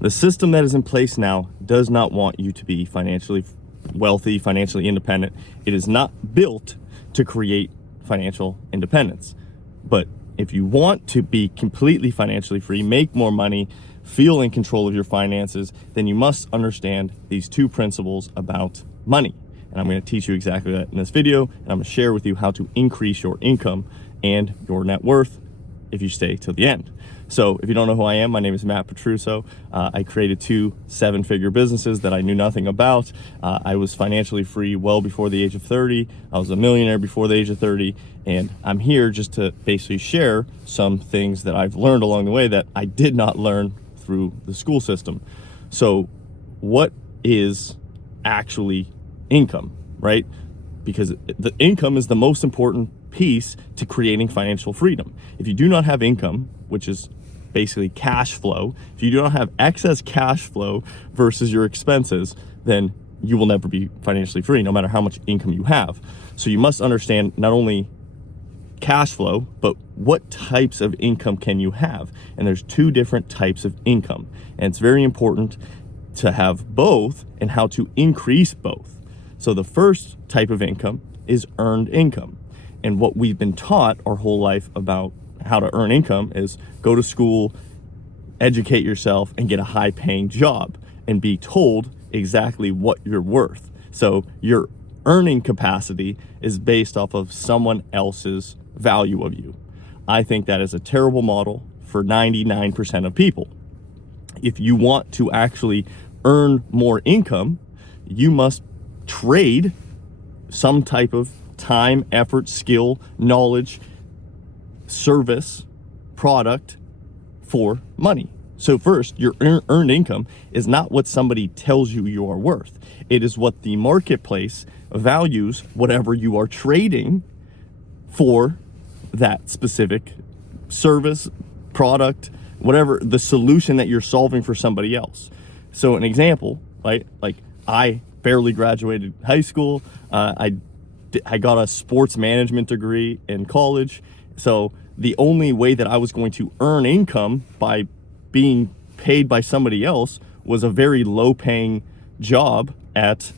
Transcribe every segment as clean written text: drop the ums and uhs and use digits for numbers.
The system that is in place now does not want you to be financially wealthy, financially independent. It is not built to create financial independence. But if you want to be completely financially free, make more money, feel in control of your finances, then you must understand these two principles about money. And I'm going to teach you exactly that in this video, and I'm going to share with you how to increase your income and your net worth if you stay till the end. So if you don't know who I am, my name is Matt Petruso. I created 2 7-figure businesses that I knew nothing about. I was financially free well before the age of 30. I was a millionaire before the age of 30. And I'm here just to basically share some things that I've learned along the way that I did not learn through the school system. So what is actually income, right? Because the income is the most important piece to creating financial freedom. If you do not have income, which is basically cash flow, if you do not have excess cash flow versus your expenses, then you will never be financially free, no matter how much income you have. So you must understand not only cash flow, but what types of income can you have? And there's 2 different types of income. And it's very important to have both and how to increase both. So the first type of income is earned income. And what we've been taught our whole life about how to earn income is go to school, educate yourself, and get a high-paying job and be told exactly what you're worth. So your earning capacity is based off of someone else's value of you. I think that is a terrible model for 99% of people. If you want to actually earn more income, you must trade some type of time, effort, skill, knowledge, service, product for money. So first, your earned income is not what somebody tells you you are worth. It is what the marketplace values whatever you are trading for that specific service, product, whatever the solution that you're solving for somebody else. So an example, right? Like I barely graduated high school. I got a sports management degree in college. So the only way that I was going to earn income by being paid by somebody else was a very low paying job at,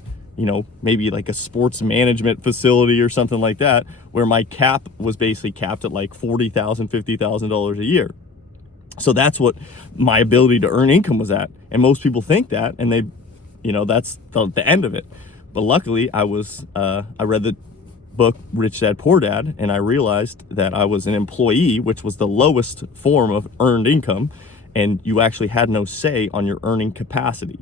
maybe like a sports management facility or something like that, where my cap was basically capped at like $40,000, $50,000 a year. So that's what my ability to earn income was at. And most people think that, and they, that's the end of it. But luckily I read the book Rich Dad Poor Dad, and I realized that I was an employee, which was the lowest form of earned income, and you actually had no say on your earning capacity.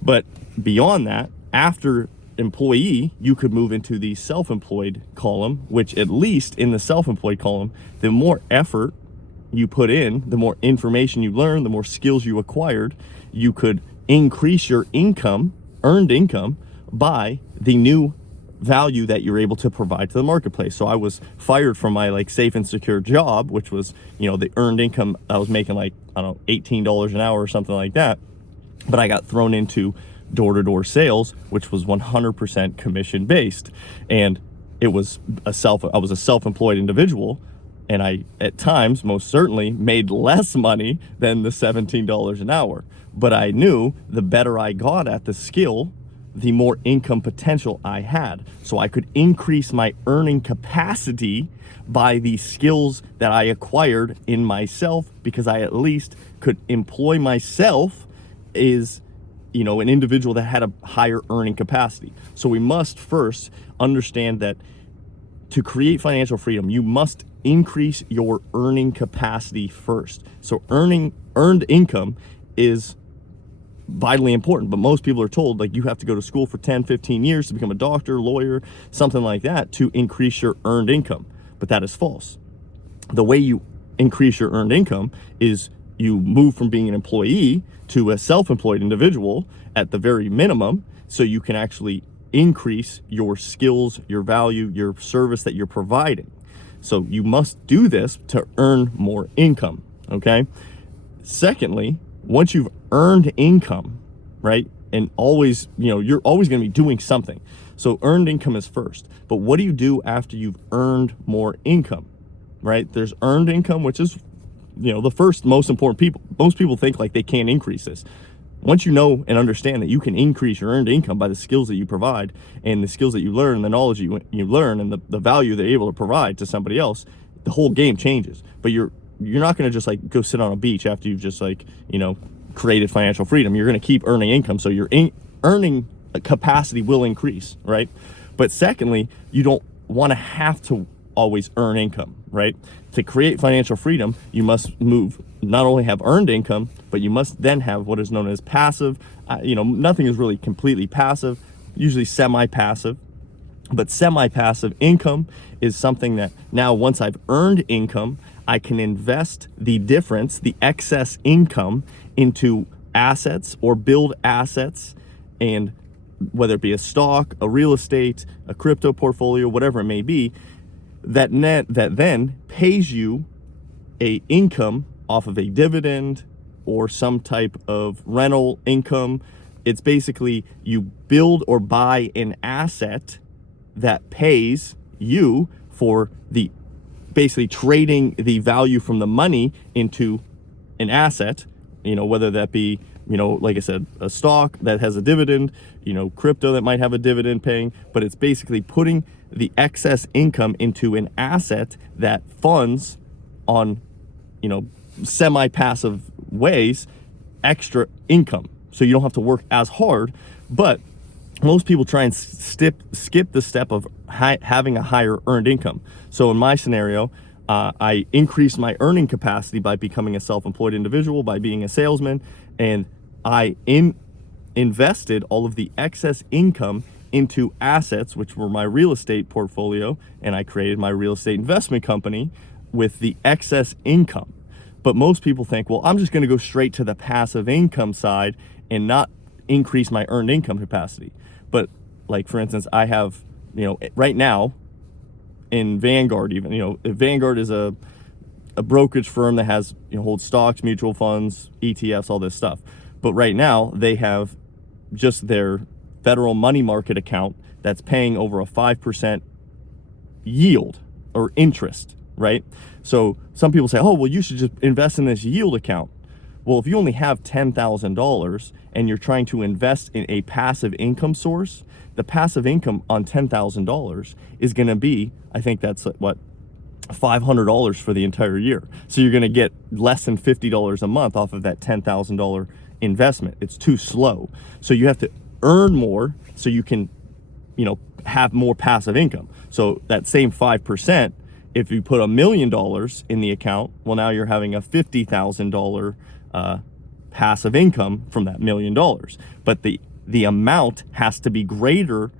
But beyond that, after employee, you could move into the self-employed column, which at least in the self-employed column, the more effort you put in, the more information you learn, the more skills you acquired, you could increase your income, earned income, by the new value that you're able to provide to the marketplace. So I was fired from my safe and secure job, which was, the earned income. I was making $18 an hour or something like that. But I got thrown into door-to-door sales, which was 100% commission based. And I was a self-employed individual. And I, at times, most certainly made less money than the $17 an hour. But I knew the better I got at the skill, the more income potential I had. So I could increase my earning capacity by the skills that I acquired in myself, because I at least could employ myself as, an individual that had a higher earning capacity. So we must first understand that to create financial freedom, you must increase your earning capacity first. So earned income is vitally important, but most people are told you have to go to school for 10, 15 years to become a doctor, lawyer, something like that to increase your earned income. But that is false. The way you increase your earned income is you move from being an employee to a self-employed individual at the very minimum, so you can actually increase your skills, your value, your service that you're providing. So you must do this to earn more income, okay? Secondly, once you've earned income, right, and always, you're always going to be doing something. So earned income is first. But what do you do after you've earned more income, right? There's earned income, which is, the first most important. Most people think they can't increase this. once you know and understand that you can increase your earned income by the skills that you provide and the skills that you learn and the knowledge you learn and the value they're able to provide to somebody else, the whole game changes. But you're not going to just like go sit on a beach after you've just like, created financial freedom. You're going to keep earning income. So your earning capacity will increase, right? But secondly, you don't want to have to always earn income, right? To create financial freedom, you must not only have earned income, but you must then have what is known as passive. Nothing is really completely passive, usually semi-passive. But semi-passive income is something that now, once I've earned income, I can invest the difference, the excess income, into assets or build assets, and whether it be a stock, a real estate, a crypto portfolio, whatever it may be, that then pays you a income off of a dividend or some type of rental income. It's basically you build or buy an asset that pays you for the basically trading the value from the money into an asset, whether that be, like I said, a stock that has a dividend, crypto that might have a dividend paying, but it's basically putting the excess income into an asset that funds on, semi-passive ways, extra income. So you don't have to work as hard, but most people try and skip the step of having a higher earned income. So in my scenario, I increased my earning capacity by becoming a self-employed individual, by being a salesman, and I invested all of the excess income into assets, which were my real estate portfolio, and I created my real estate investment company with the excess income. But most people think, well, I'm just going to go straight to the passive income side and not increase my earned income capacity. But like, for instance, I have, right now in Vanguard, even, Vanguard is a brokerage firm that has, holds stocks, mutual funds, ETFs, all this stuff. But right now they have just their federal money market account that's paying over a 5% yield or interest, right? So some people say, oh, well, you should just invest in this yield account. Well, if you only have $10,000 and you're trying to invest in a passive income source, the passive income on $10,000 is going to be, I think that's what, $500 for the entire year. So you're going to get less than $50 a month off of that $10,000 investment. It's too slow. So you have to earn more so you can, have more passive income. So that same 5%, if you put $1 million in the account, well, now you're having a $50,000 passive income from that $1 million. But the amount has to be greater,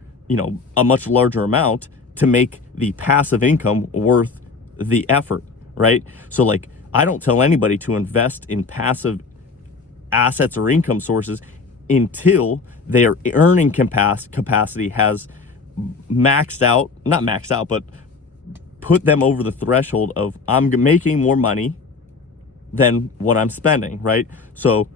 a much larger amount to make the passive income worth the effort, right? So like, I don't tell anybody to invest in passive assets or income sources until their earning capacity has not maxed out, but put them over the threshold of I'm making more money than what I'm spending, right? So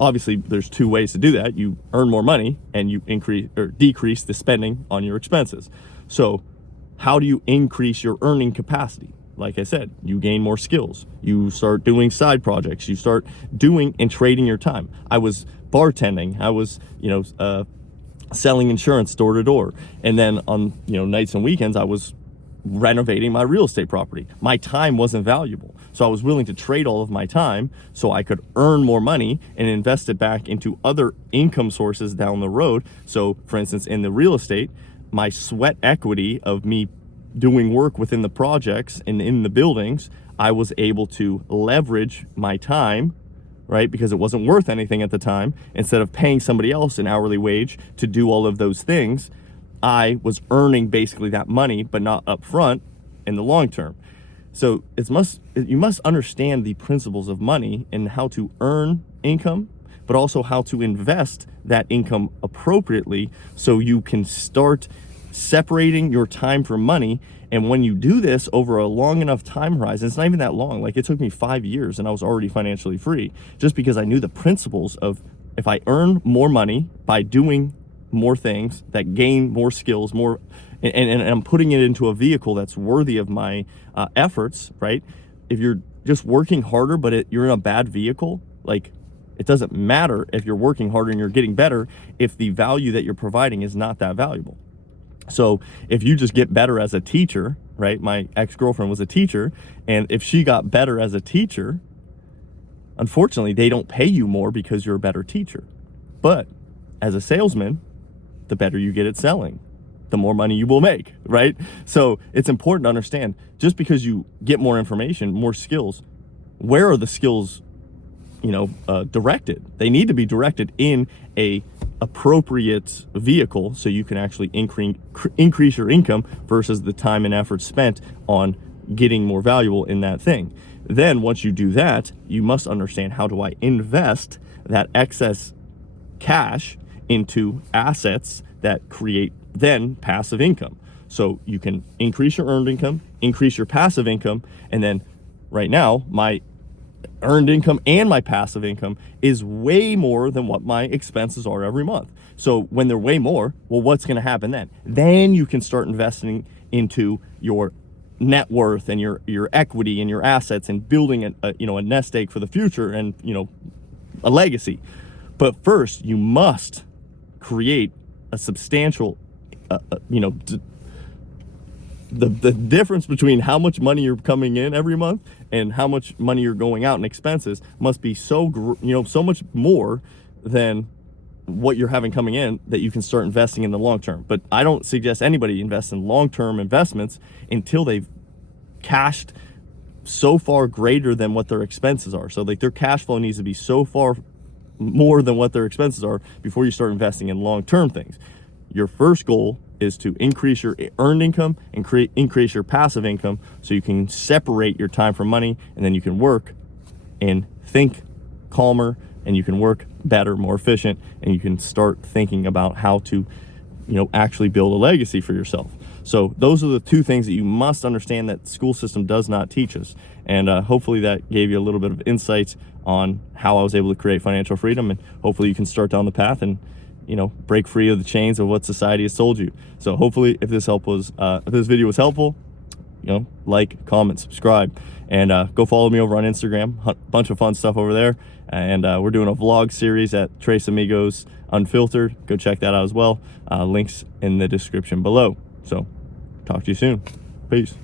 obviously there's two ways to do that. You earn more money and you increase or decrease the spending on your expenses. So how do you increase your earning capacity? Like I said, you gain more skills. You start doing side projects. You start doing and trading your time. I was bartending. I was, selling insurance door to door. And then on, nights and weekends, I was renovating my real estate property. My time wasn't valuable. So I was willing to trade all of my time so I could earn more money and invest it back into other income sources down the road. So for instance, in the real estate, my sweat equity of me doing work within the projects and in the buildings, I was able to leverage my time, right? Because it wasn't worth anything at the time. Instead of paying somebody else an hourly wage to do all of those things, I was earning basically that money, but not up front in the long term. So you must understand the principles of money and how to earn income, but also how to invest that income appropriately so you can start separating your time from money. And when you do this over a long enough time horizon, it's not even that long. Like, it took me 5 years and I was already financially free, just because I knew the principles of, if I earn more money by doing more things that gain more skills, and I'm putting it into a vehicle that's worthy of my efforts, right? If you're just working harder, but you're in a bad vehicle, like, It doesn't matter if you're working harder and you're getting better if the value that you're providing is not that valuable. So if you just get better as a teacher, right? My ex-girlfriend was a teacher, and if she got better as a teacher, unfortunately, they don't pay you more because you're a better teacher. But as a salesman, the better you get at selling, the more money you will make, right? So it's important to understand, just because you get more information, more skills, where are the skills, directed? They need to be directed in a appropriate vehicle so you can actually increase your income versus the time and effort spent on getting more valuable in that thing. Then once you do that, you must understand, how do I invest that excess cash into assets that create then passive income? So you can increase your earned income, increase your passive income, and then right now my earned income and my passive income is way more than what my expenses are every month. So when they're way more, well, what's going to happen then? Then you can start investing into your net worth and your equity and your assets, and building a nest egg for the future, and a legacy. But first, you must create a substantial the difference between how much money you're coming in every month and how much money you're going out in expenses must be so much more than what you're having coming in, that you can start investing in the long term. But I don't suggest anybody invest in long-term investments until they've cashed so far greater than what their expenses are. So like their cash flow needs to be so far more than what their expenses are before you start investing in long-term things. Your first goal is to increase your earned income and increase your passive income, so you can separate your time from money, and then you can work and think calmer, and you can work better, more efficient, and you can start thinking about how to actually build a legacy for yourself. So those are the two things that you must understand that the school system does not teach us. And hopefully that gave you a little bit of insight on how I was able to create financial freedom, and hopefully you can start down the path and break free of the chains of what society has told you. So hopefully if this video was helpful, like, comment, subscribe, and go follow me over on Instagram. Bunch of fun stuff over there. And we're doing a vlog series at Tres Amigos Unfiltered. Go check that out as well. Links in the description below. So talk to you soon. Peace.